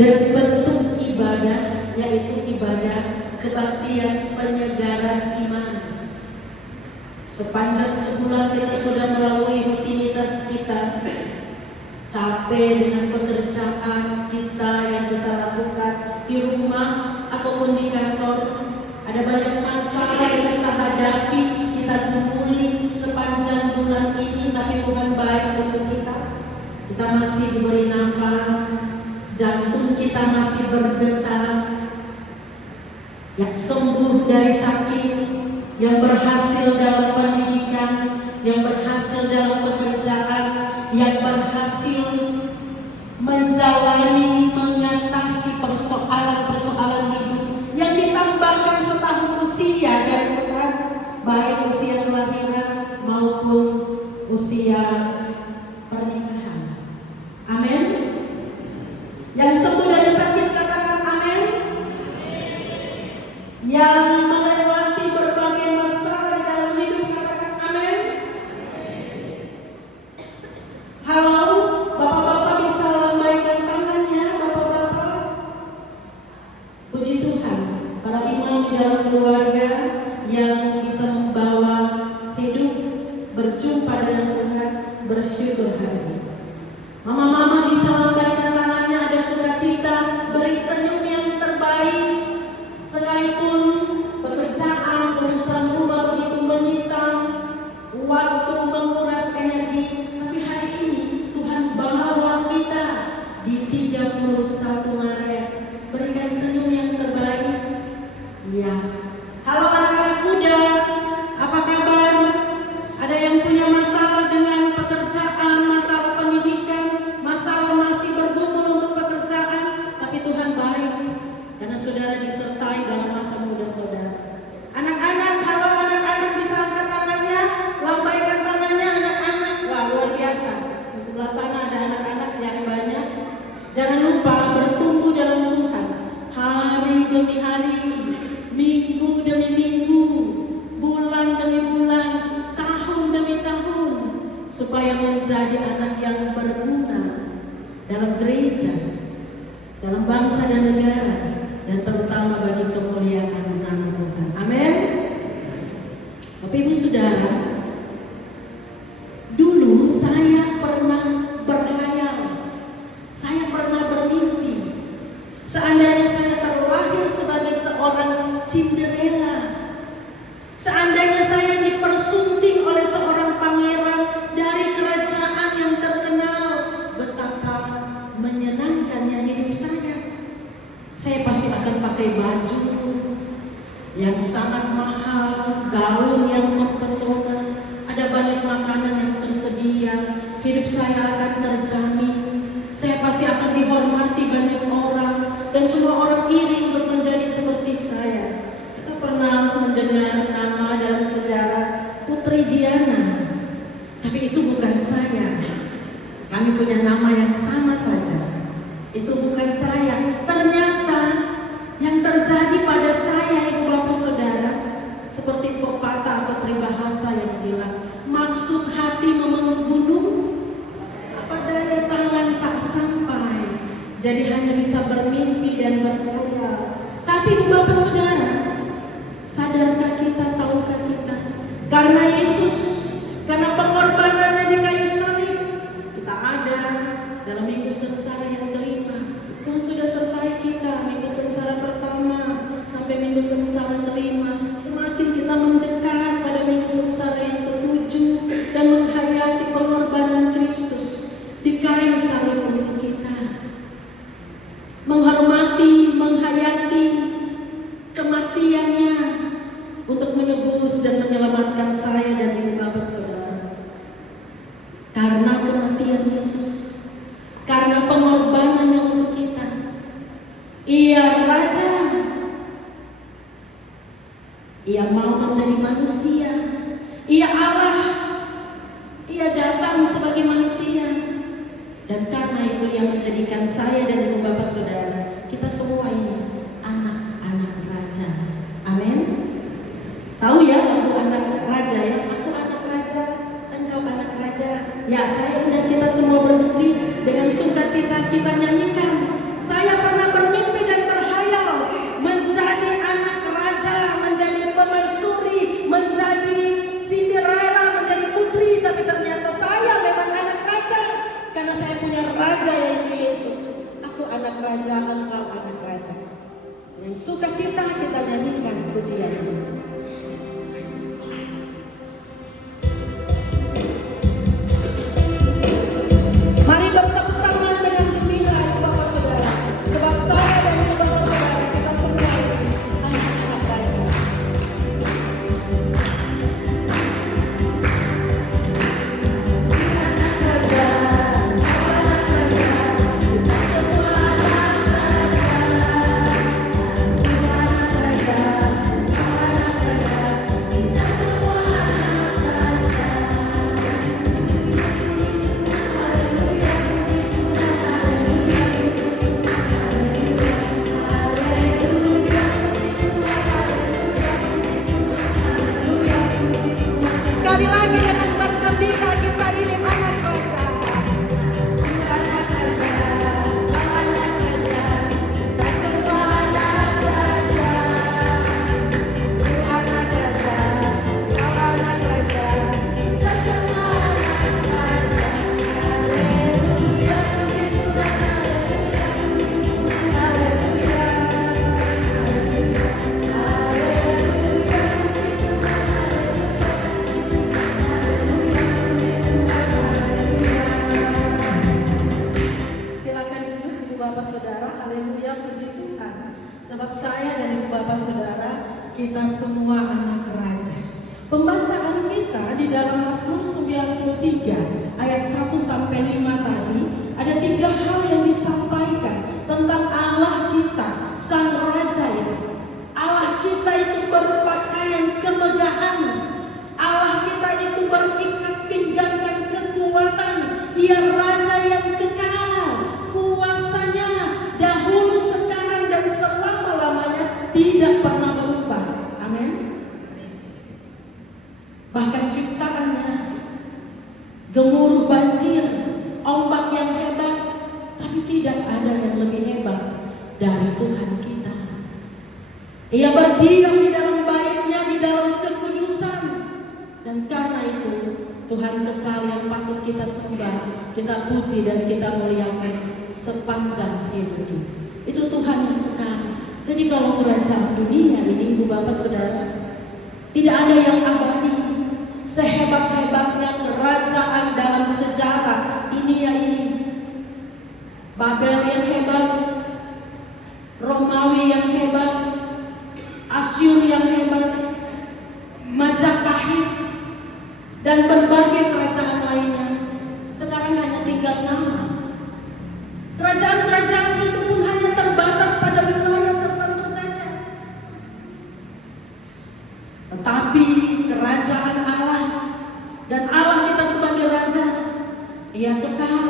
dan bentuk ibadah, yaitu ibadah kebaktian penyegaran iman. Sepanjang sebulan kita sudah melalui rutinitas kita, capek dengan pekerjaan kita yang kita lakukan di rumah ataupun di kantor. Ada banyak masalah yang kita hadapi, kita gumuli sepanjang bulan ini, tapi Tuhan baik untuk kita. Kita masih diberi nafas, jantung kita masih berdetak, yang sembuh dari sakit, yang berhasil dalam pendidikan, yang berhasil dalam pekerjaan, yang berhasil menjalani, mengatasi persoalan-persoalan hidup yang ditambahkan setahun usia dari Tuhan, baik usia kelahiran maupun usia pernikahan. Amin. Yang sembuh dari sakit katakan amin. Yang melewati berbagai masalah di dalam hidup katakan amin. Halo, bapak-bapak bisa lambaikan tangannya, bapak-bapak. Puji Tuhan, para imam di dalam keluarga yang bisa membawa hidup berjumpa dengan Tuhan, bersyukur hari ini. Mama-mama bisa lambaikan tangannya, ada sukacita, beri senyum yang terbaik. Sekalipun pekerjaan, urusan rumah begitu menyita waktu, menguras energi, tapi hari ini Tuhan bawa kita di 31 Maret. Berikan senyum yang terbaik. Ya. Halo anak-anak muda, apa kabar? Ada yang punya masalah dengan pekerjaan, masalah pendidikan, masalah masih bergumul untuk pekerjaan, tapi Tuhan baik karena saudara disertai dalam masa muda saudara. Anak-anak, halo anak-anak, bisa angkat tangannya, lambaikan tangannya anak-anak. Wah, luar biasa. Di sebelah sana ada anak-anak yang banyak. Jangan lupa bertumbuh dalam Tuhan. Hari demi hari, minggu demi minggu, bulan demi bulan, tahun demi tahun, supaya menjadi anak yang berguna dalam gereja, dalam bangsa dan negara, dan terutama bagi kemuliaan nama Tuhan. Amin. Bapak Ibu Saudara, dulu saya pernah berhayal, saya pernah bermimpi, seandainya saya terlahir sebagai seorang Cinderella, seandainya saya dipersunting oleh seorang pangeran dari kerajaan yang terkenal, betapa menyenangkannya hidup saya. Saya pasti akan pakai baju yang sangat mahal, gaun yang mempesona, ada banyak makanan yang tersedia, hidup saya akan terjamin. Saya pasti akan dihormati banyak orang, dan semua orang iri untuk menjadi seperti saya. Kita pernah mendengar nama dalam sejarah Putri Diana, tapi itu bukan saya. Kami punya nama yang sama saja. Itu bukan saya. Ternyata yang terjadi pada saya, ibu bapak saudara, seperti pepatah atau peribahasa yang bilang, maksud hati memeluk gunung, apa daya tangan tak sampai. Jadi hanya bisa bermimpi dan berkhayal. Tapi ibu bapak saudara, sadarkah kita, tahukah kita, karena Yesus, karena pengorbanannya di kayu salib, kita ada dalam minggu sengsara yang kelima. Tuhan sudah sertai kita minggu sengsara pertama sampai minggu sengsara kelima. Semakin kita mendekat pada minggu sengsara yang ketujuh dan menghayati pengorbanan Kristus di kayu salib untuk kita, menghormati, menghayati kematiannya untuk menebus dan menyelamatkan saya dan ibu bapak saudara. Karena kematian Yesus, karena pengorbanannya untuk kita, Ia Raja, Ia mau menjadi manusia, Ia Allah, Ia datang sebagai manusia, dan karena itu Ia menjadikan saya dan ibu bapak saudara, kita semua ini anak-anak Raja. Amin. Tahu ya lagu anak raja ya? Aku anak raja, engkau anak raja. Ya, saya undang kita semua berdiri dengan sukacita kita nyanyikan. Saya pernah pujian ini. Mari bertepuk tangan dengan gembira Bapak Saudara, sebab saya dan Bapak Saudara kita semua ini anak-anak raja. Sekali lagi dengan bergembira kita ini anak raja. Anak raja, kau anak raja, kita semua anak raja. Anak raja, kau anak raja, kita semua anak raja. Haleluya, puji Tuhan, haleluya, haleluya, haleluya, puji Tuhan. Silakan duduk Ibu Bapak Saudara. Haleluya, puji Tuhan. Sebab saya dan Ibu Bapak Saudara, kita semua anak raja. Pembacaan kita di dalam Mazmur 93 ayat 1 sampai 5 tadi, ada 3 hal yang disampaikan tentang Allah kita, Sang Raja itu. Allah kita itu berpakaian kemegahan. Allah kita itu berikat pinggangkan kekuatan. Ia Raja yang kekal, kuasanya dahulu, sekarang, dan selama-lamanya tidak pernah berubah. Amin. Bahkan ciptaannya, gemuruh banjir, ombak yang hebat, tapi tidak ada yang lebih hebat dari Tuhan kita. Ia berdiam di dalam baitnya, di dalam kekudusan. Dan karena itu Tuhan kekal yang patut kita sembah, kita puji dan kita muliakan sepanjang hidup. Itu Tuhan yang kekal. Jadi kalau kerajaan dunia ini, Ibu Bapak Saudara, tidak ada yang abadi. Sehebat-hebatnya kerajaan dalam sejarah dunia ini, Babel yang hebat, Romawi yang hebat, Asyur yang hebat, Majapahit, dan berbagai kerajaan lainnya, sekarang hanya tinggal nama. Kerajaan-kerajaan itu pun hanya terbatas pada wilayah tertentu saja. Tetapi kerajaan Allah dan Allah kita sebagai Raja, Ia kekal,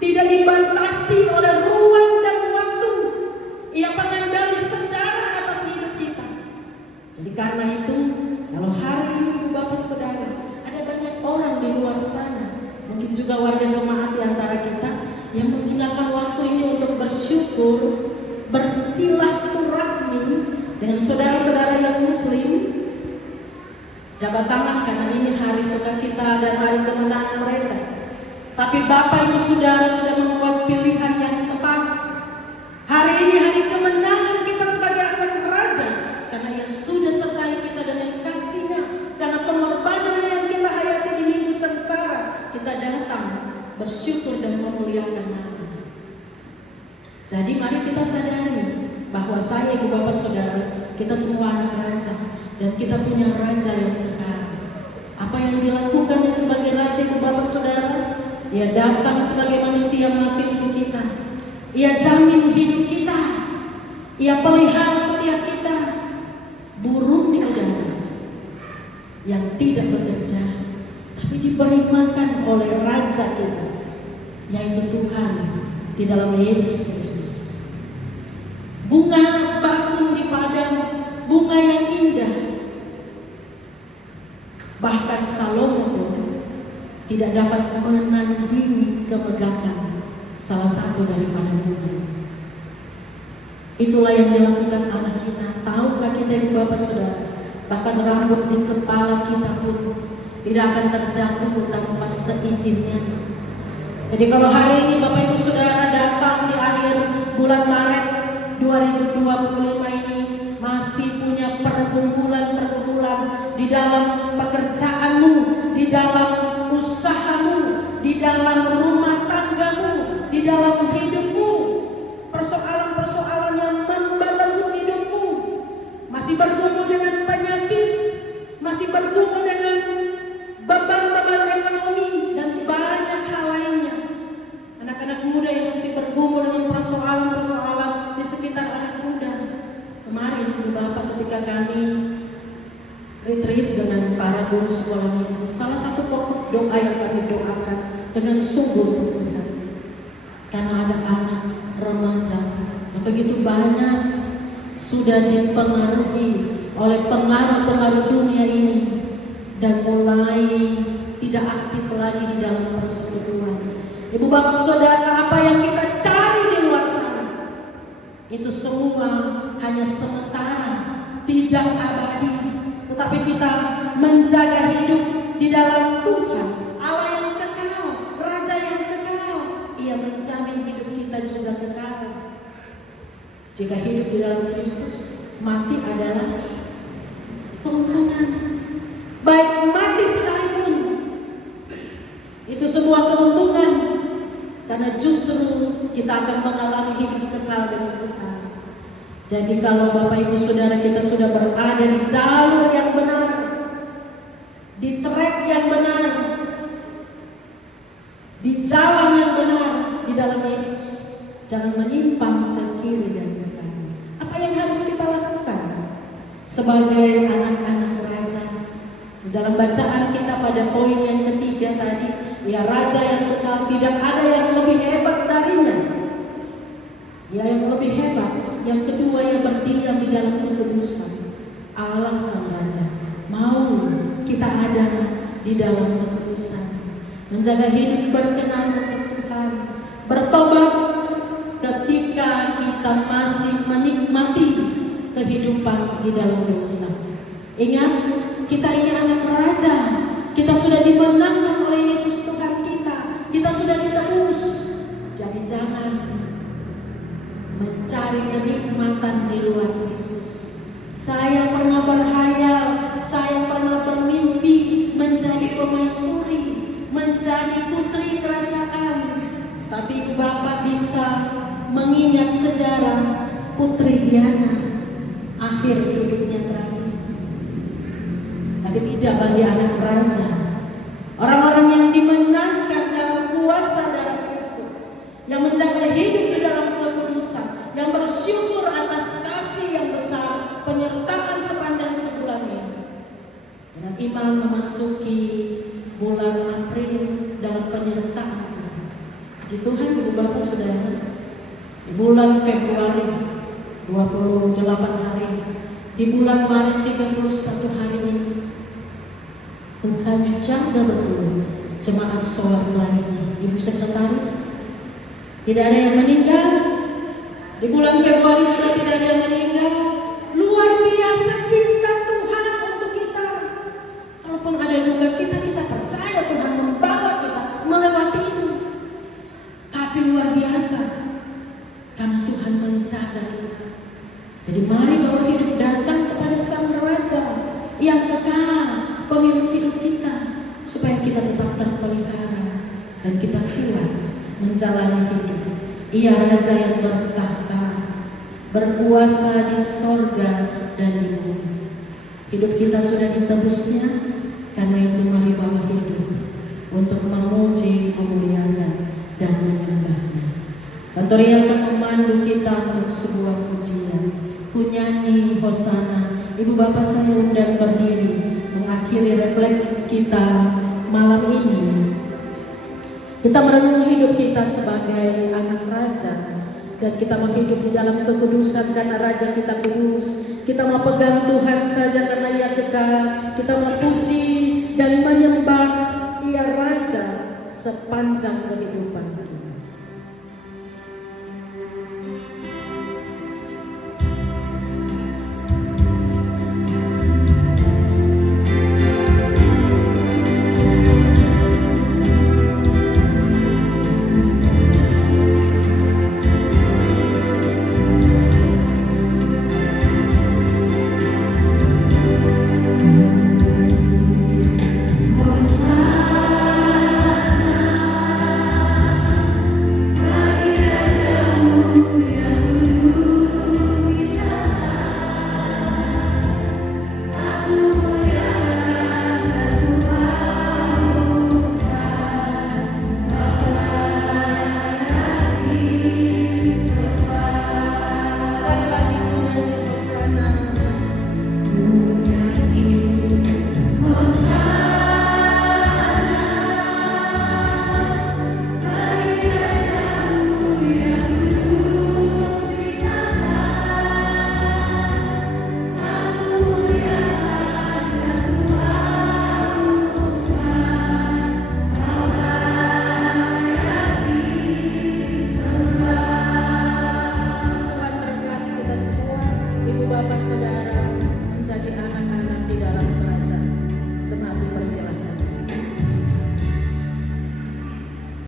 tidak dibatasi oleh ruang dan waktu. Ia pengendali sejarah atas hidup kita. Jadi karena itu, kalau hari ini Ibu Bapak Saudara, ada banyak orang di luar sana, mungkin juga warga jemaat di antara kita, yang menggunakan waktu ini untuk bersyukur, bersilaturahmi dengan saudara-saudara yang muslim. Jabat tangan karena ini hari sukacita dan hari kemenangan mereka. Tapi Bapak Ibu Saudara sudah membuat pilihan yang tepat. Hari ini hari kemenangan kita sebagai anak raja, karena Ia sudah sertai kita dengan kasih-Nya. Karena pengorbanan yang kita hayati di minggu sengsara, kita datang bersyukur dan memuliakan Nama. Jadi mari kita sadari bahwa saya, Ibu Bapak Saudara, kita semua anak raja, dan kita punya Raja yang kekal. Apa yang dilakukannya sebagai Raja, Ibu Bapak Saudara? Ia datang sebagai manusia mati untuk kita. Ia jamin hidup kita. Ia pelihara setiap kita. Burung di udara yang tidak bekerja, tapi diberi makan oleh Raja kita, yaitu Tuhan di dalam Yesus Kristus. Bunga bakung di padang, bunga yang indah. Bahkan Salomo pun tidak dapat menandingi kemegahan salah satu daripada bunga. Itulah yang dilakukan Allah kita. Tahukah kita, Ibu Bapak Saudara, bahkan rambut di kepala kita pun tidak akan terjatuh tanpa seizinnya. Jadi kalau hari ini Bapak Ibu Saudara datang di akhir bulan Maret 2025 ini, masih punya pergumulan-pergumulan di dalam pekerjaanmu, di dalam usahamu, di dalam rumah tanggamu, di dalam hidupmu, persoalan-persoalan yang membelenggu hidupmu, masih bergumul dengan penyakit, masih bergumul dengan beban-beban ekonomi dan banyak hal lainnya. Anak-anak muda yang masih bergumul dengan persoalan-persoalan di sekitar anak muda. Kemarin Ibu Bapak ketika kami retreat dengan para guru sekolah minggu, salah satu pokok doa yang kami doakan dengan sungguh untuk Tuhan, karena ada anak remaja yang begitu banyak sudah dipengaruhi oleh pengaruh-pengaruh dunia ini dan mulai tidak aktif lagi di dalam persekutuan. Ibu bapak saudara, apa yang kita cari di luar sana itu semua hanya sementara, tidak abadi. Tetapi kita menjaga hidup di dalam Tuhan, Allah yang kekal, Raja yang kekal. Ia menjamin hidup kita juga kekal. Jika hidup di dalam Kristus, mati adalah keuntungan. Baik mati sekalipun, itu sebuah keuntungan, karena justru kita akan mengalami hidup kekal dengan Tuhan. Jadi kalau Bapak Ibu Saudara kita sudah berada di jalur yang benar, di track yang benar, di jalan yang benar di dalam Yesus, jangan menyimpang ke kiri dan ke kanan. Apa yang harus kita lakukan sebagai anak-anak raja? Di dalam bacaan kita pada poin yang ketiga tadi, ya Raja yang kekal, tidak ada yang lebih hebat darinya. Ya yang lebih hebat. Yang kedua, yang berdiam di dalam kekudusan. Allah Sang Raja mau kita ada di dalam kekudusan, menjaga hidup berkenan untuk Tuhan, bertobat ketika kita masih menikmati kehidupan di dalam dosa. Ingat, kita ini anak raja, kita sudah dimenangkan oleh Yesus Tuhan kita sudah ditebus. Jadi jangan mencari kenikmatan di luar Kristus. Saya pernah berhayal, saya pernah bermimpi menjadi pemaisuri, menjadi putri kerajaan. Tapi Ibu Bapak bisa mengingat sejarah Putri Diana, akhir hidupnya tragis. Tapi tidak bagi anak raja, orang-orang yang dimenangkan dalam kuasa darah Kristus, yang menjaga hidup di dalam kekudusan, yang bersyukur atas kasih yang besar, penyertaan sepanjang sebulan ini. Dengan iman memasuki bulan April dalam penyertaan Tuhan. Puji Tuhan Ibu Bapak Saudara, di bulan Februari 28 hari, di bulan Maret 31 hari ini, Tuhan jaga betul jemaat Solar Planiki. Ibu Sekretaris, tidak ada yang meninggal. Di bulan Februari juga tidak ada yang meninggal. Luar biasa cinta Tuhan untuk kita. Kalaupun ada duka cita, kita percaya Tuhan membawa kita melewati itu. Tapi luar biasa, karena Tuhan menjaga kita. Jadi mari bawa hidup datang kepada Sang Raja yang kekal, pemilik hidup kita, supaya kita tetap terpelihara dan kita kuat menjalani hidup. Ia Raja yang bertahta, berkuasa di sorga dan di bumi. Hidup kita sudah ditebusnya, karena itu mari bawa hidup untuk memuji, memuliakan, dan menyembahnya. Kantor yang akan memandu kita untuk sebuah pujian, kunyanyi Hosana. Ibu Bapak saya undang berdiri mengakhiri refleksi kita malam ini. Kita merenung hidup kita sebagai anak raja, dan kita mau hidup di dalam kekudusan karena Raja kita kudus. Kita mau pegang Tuhan saja karena Ia kekal. Kita mau puji dan menyembah Ia Raja sepanjang kehidupan kita.